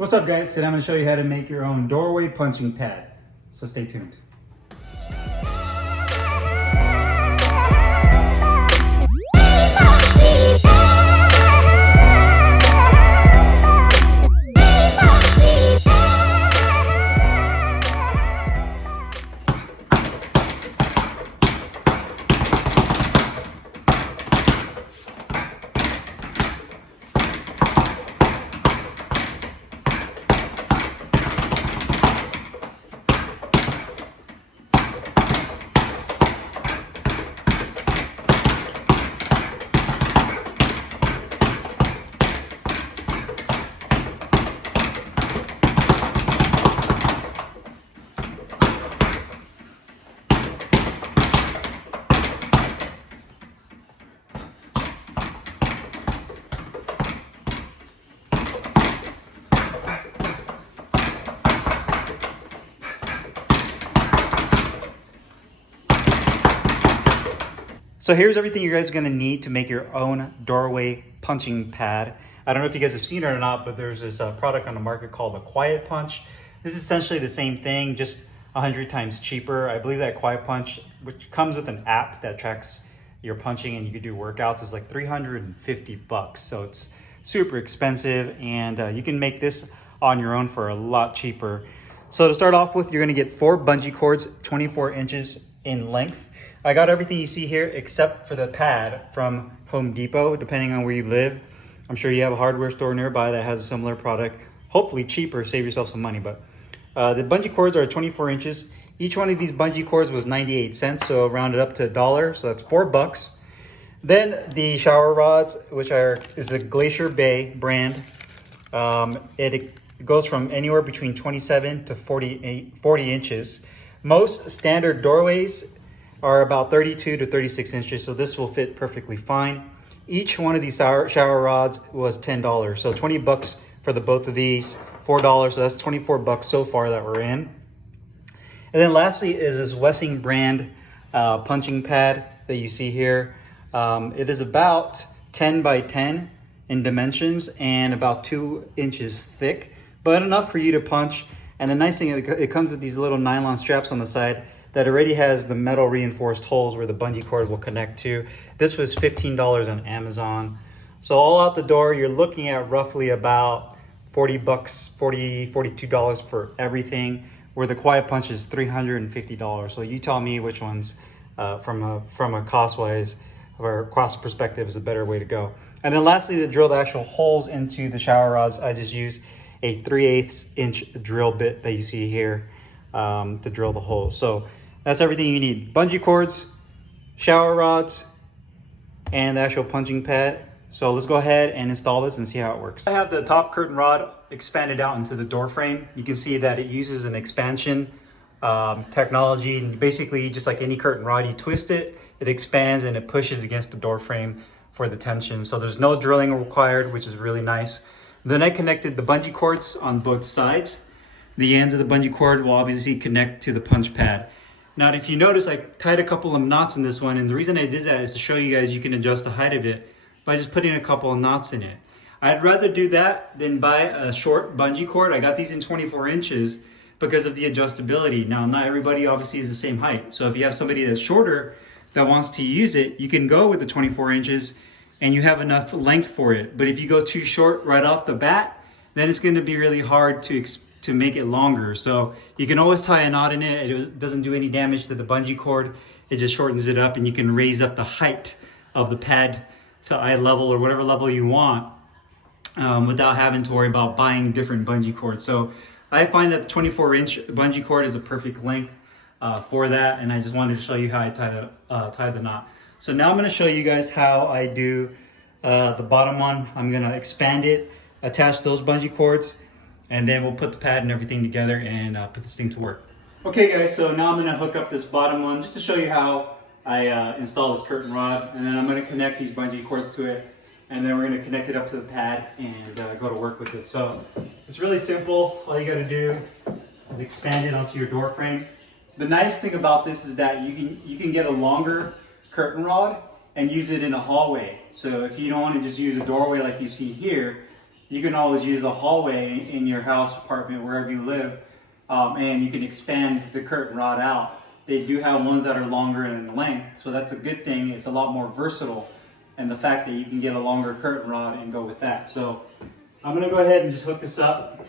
What's up guys? Today I'm going to show you how to make your own doorway punching pad. So stay tuned. So here's everything you guys are gonna need to make your own doorway punching pad. I don't know if you guys have seen it or not, but there's this product on the market called the Quiet Punch. This is essentially the same thing, just 100 times cheaper. I believe that Quiet Punch, which comes with an app that tracks your punching and you can do workouts, is like 350 bucks. So it's super expensive, and you can make this on your own for a lot cheaper. So to start off with, you're gonna get 4 bungee cords, 24 inches in length. I got everything you see here except for the pad from Home Depot, depending on where you live. I'm sure you have a hardware store nearby that has a similar product, hopefully cheaper, save yourself some money. But the bungee cords are 24 inches. Each one of these bungee cords was 98 cents, so rounded up to $1, so that's $4. Then the shower rods, which is a Glacier Bay brand. It goes from anywhere between 27 to 40 inches. Most standard doorways are about 32 to 36 inches, so this will fit perfectly fine. Each one of these shower rods was $10, so 20 bucks for the both of these, $4, so that's 24 bucks so far that we're in. And then lastly is this Wesing brand punching pad that you see here. It is about 10 by 10 in dimensions and about 2 inches thick, but enough for you to punch. And the nice thing, it comes with these little nylon straps on the side that already has the metal reinforced holes where the bungee cord will connect to. This was $15 on Amazon. So all out the door, you're looking at roughly about 40 bucks, $42 for everything, where the Quiet Punch is $350. So you tell me which ones from a cost-wise or cost perspective is a better way to go. And then lastly, to drill the actual holes into the shower rods, I just use a 3/8 inch drill bit that you see here to drill the holes. So that's everything you need: bungee cords, shower rods, and the actual punching pad. So let's go ahead and install this and see how it works. I have the top curtain rod expanded out into the door frame. You can see that it uses an expansion technology, and basically just like any curtain rod, you twist it, it expands and it pushes against the door frame for the tension. So there's no drilling required, which is really nice. Then I connected the bungee cords on both sides. The ends of the bungee cord will obviously connect to the punch pad. Now, if you notice, I tied a couple of knots in this one, and the reason I did that is to show you guys you can adjust the height of it by just putting a couple of knots in it. I'd rather do that than buy a short bungee cord. I got these in 24 inches because of the adjustability. Now, not everybody obviously is the same height. So if you have somebody that's shorter that wants to use it, you can go with the 24 inches and you have enough length for it. But if you go too short right off the bat, then it's going to be really hard to make it longer. So you can always tie a knot in it. It doesn't do any damage to the bungee cord. It just shortens it up, and you can raise up the height of the pad to eye level or whatever level you want without having to worry about buying different bungee cords. So I find that the 24-inch bungee cord is a perfect length for that, and I just wanted to show you how I tie the knot. So now I'm going to show you guys how I do the bottom one. I'm going to expand it, attach those bungee cords, and then we'll put the pad and everything together and put this thing to work. Okay guys, so now I'm going to hook up this bottom one just to show you how I install this curtain rod, and then I'm going to connect these bungee cords to it, and then we're going to connect it up to the pad and go to work with it. So it's really simple. All you got to do is expand it onto your door frame. The nice thing about this is that you can get a longer curtain rod and use it in a hallway. So if you don't want to just use a doorway like you see here, you can always use a hallway in your house, apartment, wherever you live, and you can expand the curtain rod out. They do have ones that are longer in length, so that's a good thing. It's a lot more versatile, and the fact that you can get a longer curtain rod and go with that. So I'm gonna go ahead and just hook this up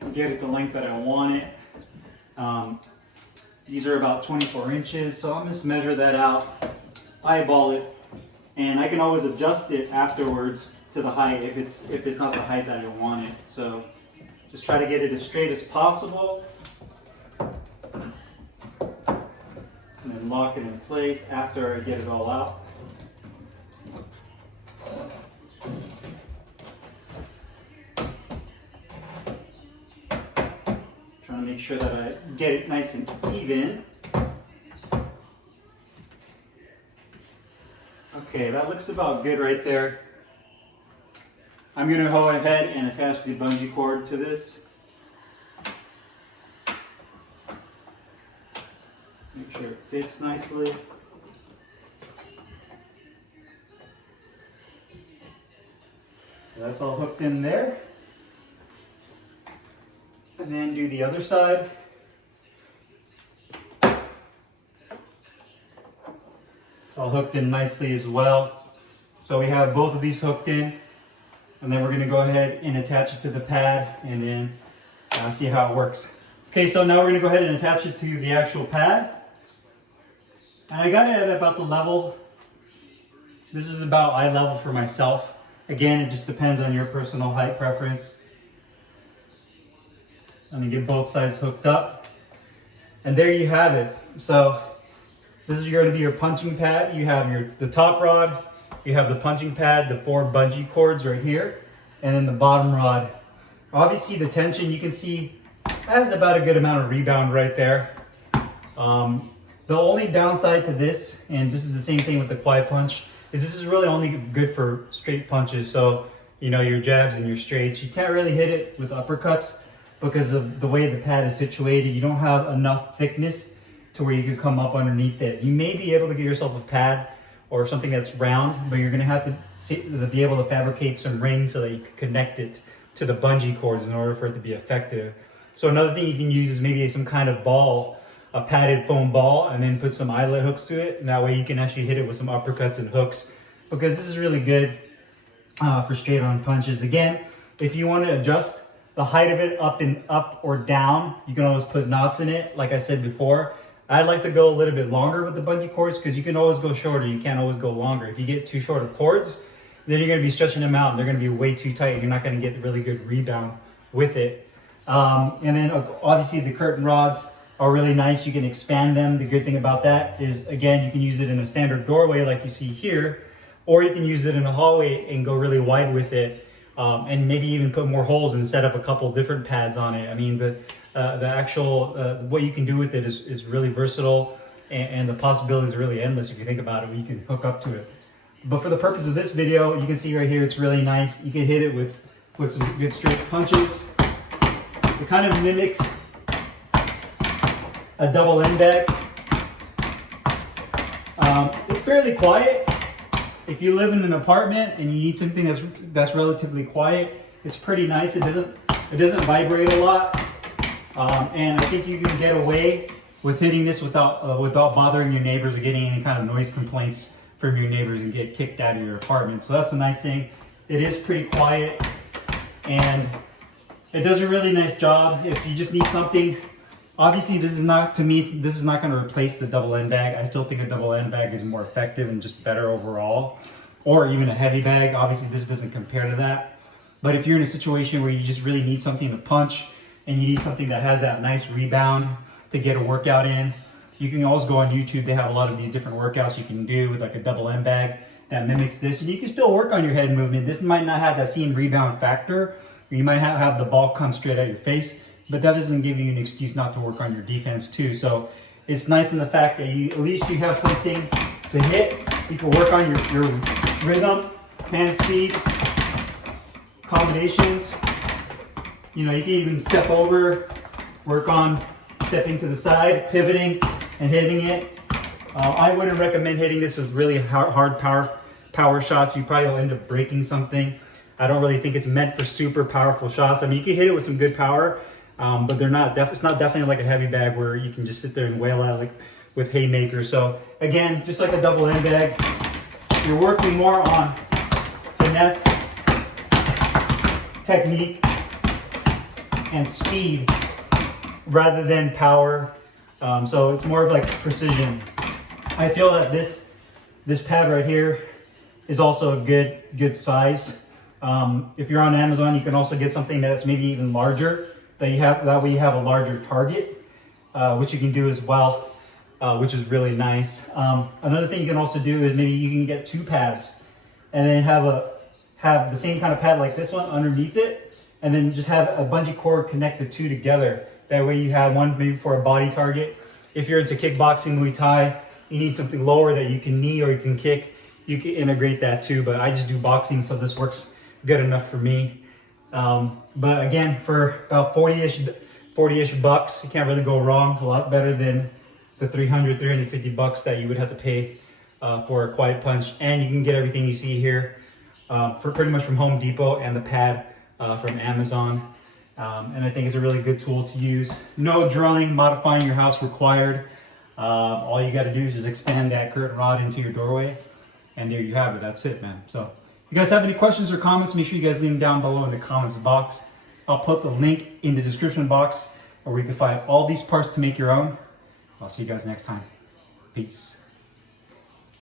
and get it the length that I want it. These are about 24 inches, so I'm just measure that out, eyeball it, and I can always adjust it afterwards to the height if it's not the height that I want it. So just try to get it as straight as possible, and then lock it in place after I get it all out. Trying to make sure that I get it nice and even. Okay, that looks about good right there. I'm going to go ahead and attach the bungee cord to this. Make sure it fits nicely. So that's all hooked in there. And then do the other side. It's all hooked in nicely as well. So we have both of these hooked in. And then we're going to go ahead and attach it to the pad and then see how it works. Okay, so now we're going to go ahead and attach it to the actual pad. And I got it at about the level. This is about eye level for myself. Again, it just depends on your personal height preference. I'm going to get both sides hooked up. And there you have it. So this is going to be your punching pad. You have the top rod. You have the punching pad, the 4 bungee cords right here, and then the bottom rod. Obviously the tension, you can see, has about a good amount of rebound right there. The only downside to this, and this is the same thing with the quiet punch, is this is really only good for straight punches. So, you know, your jabs and your straights. You can't really hit it with uppercuts because of the way the pad is situated. You don't have enough thickness to where you could come up underneath it. You may be able to get yourself a pad or something that's round, but you're gonna have to be able to fabricate some rings so that you can connect it to the bungee cords in order for it to be effective. So another thing you can use is maybe some kind of ball, a padded foam ball, and then put some eyelet hooks to it. And that way you can actually hit it with some uppercuts and hooks, because this is really good for straight on punches. Again, if you want to adjust the height of it up or down, you can always put knots in it. Like I said before, I like to go a little bit longer with the bungee cords because you can always go shorter. You can't always go longer. If you get too short of cords, then you're going to be stretching them out and they're going to be way too tight. You're not going to get really good rebound with it. And then obviously the curtain rods are really nice. You can expand them. The good thing about that is, again, you can use it in a standard doorway like you see here, or you can use it in a hallway and go really wide with it, and maybe even put more holes and set up a couple different pads on it. I mean, the actual, what you can do with it is really versatile, and the possibilities are really endless if you think about it, when you can hook up to it. But for the purpose of this video, you can see right here, it's really nice. You can hit it with some good straight punches. It kind of mimics a double end bag. It's fairly quiet. If you live in an apartment and you need something that's relatively quiet, it's pretty nice. It doesn't vibrate a lot. And I think you can get away with hitting this without bothering your neighbors or getting any kind of noise complaints from your neighbors and get kicked out of your apartment. So that's a nice thing. It is pretty quiet and it does a really nice job. If you just need something, obviously this is not going to replace the double end bag. I still think a double end bag is more effective and just better overall, or even a heavy bag. Obviously this doesn't compare to that. But if you're in a situation where you just really need something to punch, and you need something that has that nice rebound to get a workout in, you can always go on YouTube. They have a lot of these different workouts you can do with like a double end bag that mimics this, and you can still work on your head movement. This might not have that same rebound factor. You might have the ball come straight at your face, but that doesn't give you an excuse not to work on your defense too. So it's nice in the fact that at least you have something to hit. You can work on your rhythm, hand speed, combinations. You know, you can even step over, work on stepping to the side, pivoting, and hitting it. I wouldn't recommend hitting this with really hard power shots. You probably will end up breaking something. I don't really think it's meant for super powerful shots. I mean, you can hit it with some good power, but they're not. It's not definitely like a heavy bag where you can just sit there and wail out like with haymakers. So again, just like a double end bag, you're working more on finesse, technique, and speed rather than power. So it's more of like precision. I feel that this pad right here is also a good size. If you're on Amazon, you can also get something that's maybe even larger. That way you have a larger target, which you can do as well, which is really nice. Another thing you can also do is maybe you can get 2 pads, and then have the same kind of pad like this one underneath it, and then just have a bungee cord connect the 2 together. That way you have one maybe for a body target. If you're into kickboxing, Muay Thai, you need something lower that you can knee or you can kick, you can integrate that too. But I just do boxing, so this works good enough for me. But again, for about 40-ish bucks, you can't really go wrong. A lot better than the 350 bucks that you would have to pay for a Quiet Punch. And you can get everything you see here for pretty much from Home Depot, and the pad from Amazon. And I think it's a really good tool to use. No drilling, modifying your house required. All you got to do is just expand that curtain rod into your doorway, and there you have it. That's it, man. So if you guys have any questions or comments, make sure you guys leave them down below in the comments box. I'll put the link in the description box where you can find all these parts to make your own. I'll see you guys next time. Peace.